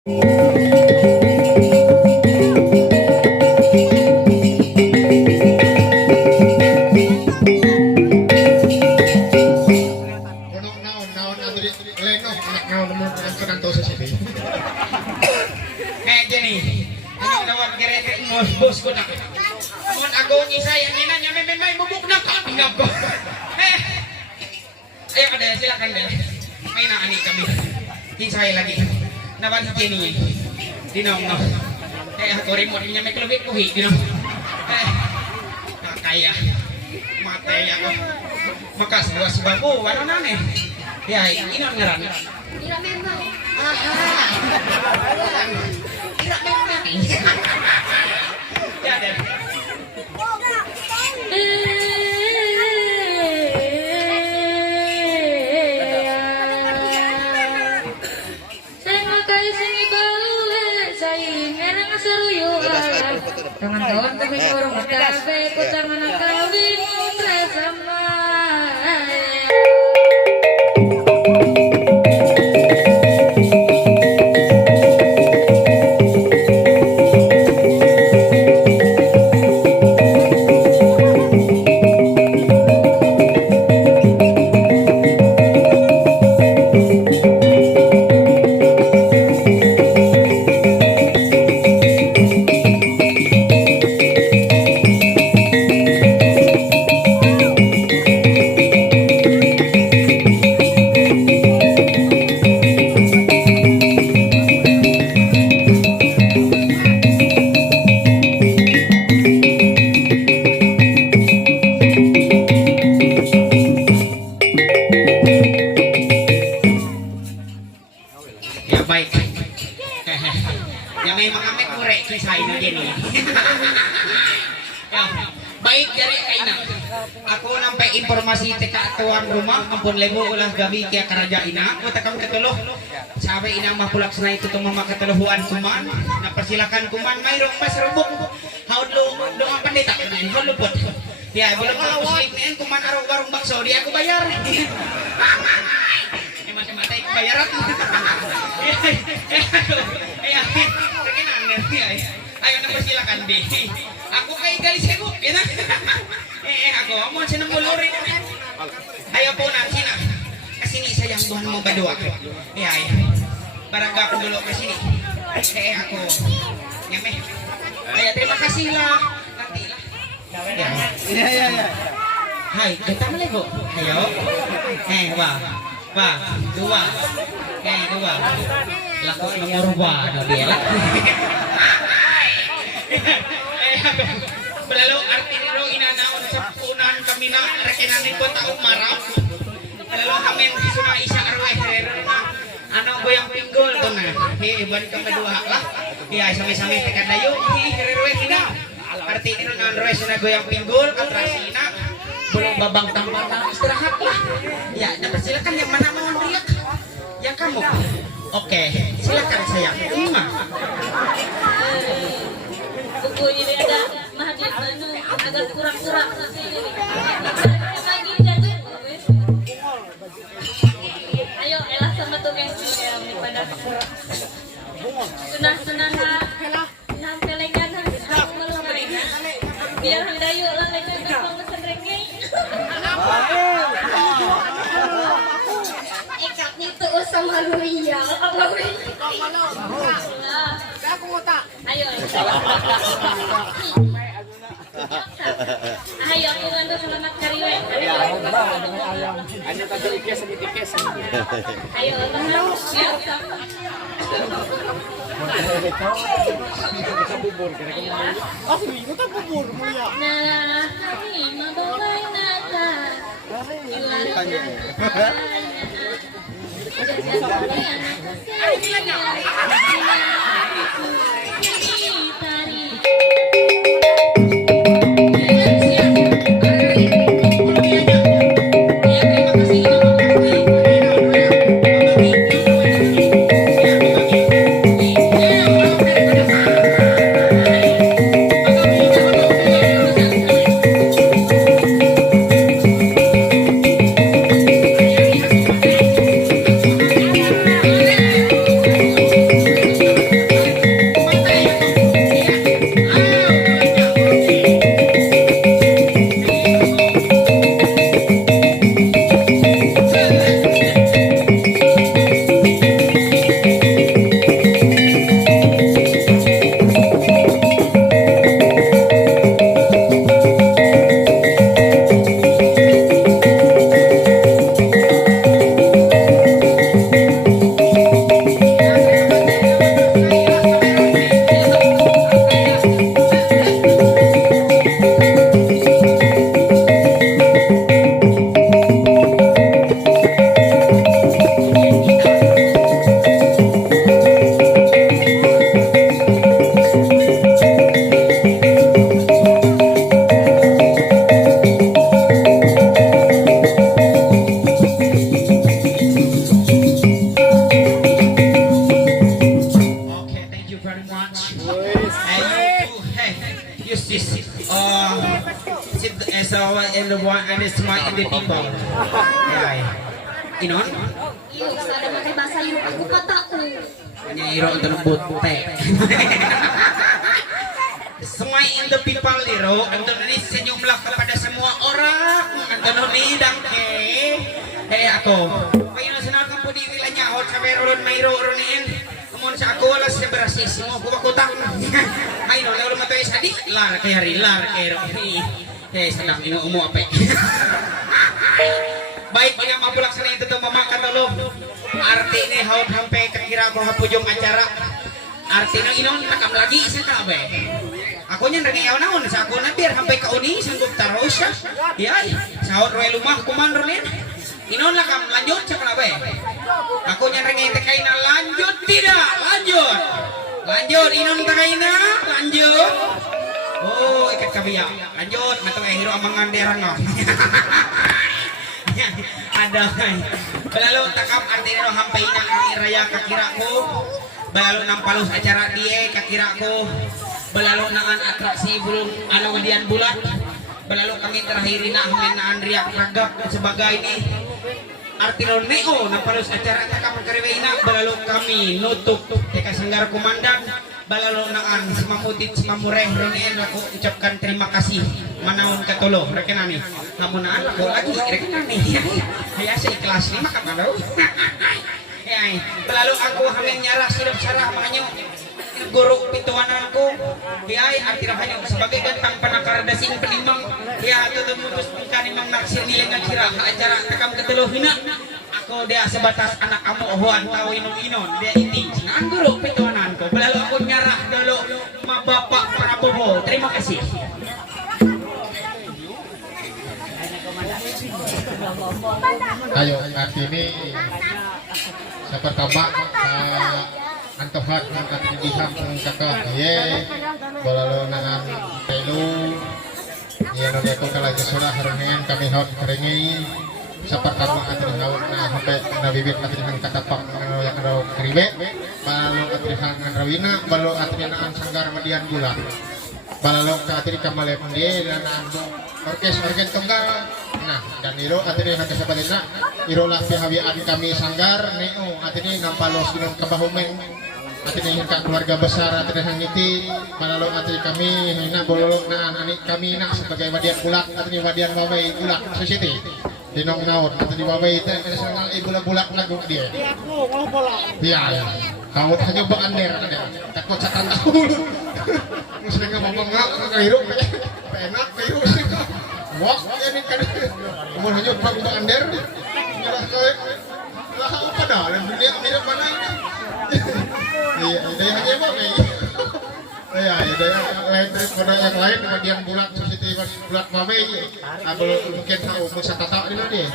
Bos ko na. Mon agaw ni saya nina nya may bubuk na ka tingab ko. Ayo kada silakan deh. May naani kami. Kisay lagi. Naban sa kini. Dinong no. Ako remote niya may klubit ko hi dinong. Kaya matay ako. Makas buas babu ano nane. Ya inon ngaran. Ira memang. Ira memang. Ya deh. Kawan-kawan kami orang berkafe, kutangan kawin bersama. Baik dari kaina. Aku nampai informasi teka tuan rumah ampun lebo ulah gabi kia karaja ina. Aku takam ketuluh. Sabe ina mah pulak sana itu tong mama ketuluhuan kuman. Na persilakan kuman mayrong mas rubuk. Haud lu dong pendeta ini haud luput. Ya belum kalau muslim nen kuman arung warung bakso dia aku bayar. Emang mata aku bayaran. Ayo na persilakan deh. Aku kay gali sego, ya na? Ako mau sinambulurin. Ayo po na sina. Kasini sayang Tuhan mo berdua. Ya. Barang aku dulu ke sini. Aku nyameh. Ayo terima kasih lah. Nanti lah. Ya. Hai, kita mulai bu. Ayo. Wah, dua. Dua. Laku nomor dua, dia lah. Lalu arti nilo inanaon sa punan kami na rekenanin ko taong marap. Lalu kami suna isa arwah ano goyang pinggol to na. Iban ka kadua lah. Ya sami-sami tekan dayo hererwe kina. Arti nilo na arwah suna goyang pinggol atrasina. Belum babang tambah istirahat lah. Ya, silakan yang mana mau riak? Yang kamu. Oke, silakan sayang. Buku ini ada mahadif agak kurang-kurang ayo elah sama tuh yang pada sunah-sunah nampelengan biar hidayu lah lagi gampang mesen rengeng ikatnya itu sama Ruya ayo ayo aku ngantuk selamat kariwe Ano tayo ikes ni tikes. ayo tenang ya Bubur kena kemana? Asli, itu tak bubur mulia. nah kami membawa nata this as our and the one and the smart in the people. Inon, Yuk, sana pakai bahasa yuk. Aku kataku. hanya iro untuk bote. Semua in the people liro, untuk ini senyumlah kepada semua orang. Untuk ini dangke. Ako, kayo na sinakan po di wilayah hot kameron mayro ronin. Namun sa ako wala sa berasismo, kumakutang. Ay no, lalo matoy sa di, lar kay hari, lar kay rohi. Sadang ino umuape. Baik, ina mapulak sa ito mama katulog. Arti ni haut hampe kakira ko hapujong acara. Arti ng inon takam lagi sa kabe. Ako niyan nangayaw naon sa ako na biar hampe kauni sanggup taros siya. Yay, sa haut roy lumah kuman ronin. Inon lah kam lanjut sa kabe. Aku niyan nangayaw tekay na lanjut tidak, lanjut. Lanjut inon tekay na, lanjut. Oh, ikat kabiya. Lanjut, matong hero amang nganderan no. Ada balalo takap artinya no hampay na ang iraya kakira ko balalo nang palos acara die kakira ko balalo naan atraksi bulong ano dian bulat balalo kami terakhir na amin na Andrea Ragap sebagai ni artino neo nang palos acara takap kariwe na balalo kami nutup teka sanggar komandan balalo naan semamutit semamureh ronin aku ucapkan terima kasih manaon katulong rekenani namunaan ako lagi rekenani kaya sa ikhlas ni makapalaw ay balalo ako hamin nyarah silap sarah manyo guru pituanan ko ay artira hanyo sebagai gantang panakaradasin penimang ya tutumutus kanimang naksir nila nga kira acara takam katuluhina ako dia sebatas anak kamu ohoan tao inom-inon dia iti sinaan guru pituanan ko balalo ako nyarah dalo mabapak Prabowo terima kasih. Ayo arti ini sa pertama antohat ng katindihan ng kakak ye balalo na ang telu yan ang ito kalagay sura harangan kami hot harangi sa pertama atrihawat na sampai nabibit atrihan katapak yang raw kribe balalo atrihan ng rawina balalo atrihan ang sanggar madian bulan balalo ka atri kamale pandi dan orkes tunggal nah dan iro atri hangga sabalina iro lah pihawian kami sanggar neo atri nampalos ginon kabahumen atri hingga keluarga besar atri hangiti balalo atri kami hina bololok na anik kami na sebagai wadian bulak atri wadian wawai bulak sositi dinong naon atri wawai itu sangal bulak lagu dia iya ya kamu hanya bander takut satan dahulu sering ngomong ngahiruk enak ngahiruk sih wah ini kan umur hanya bander nyalah kowe lah apa dah dunia mirip mana ini iya daya hanya bang iya daya lain daripada yang lain bagian bulat seperti bulat mame mungkin tahu musa tatak di mana dia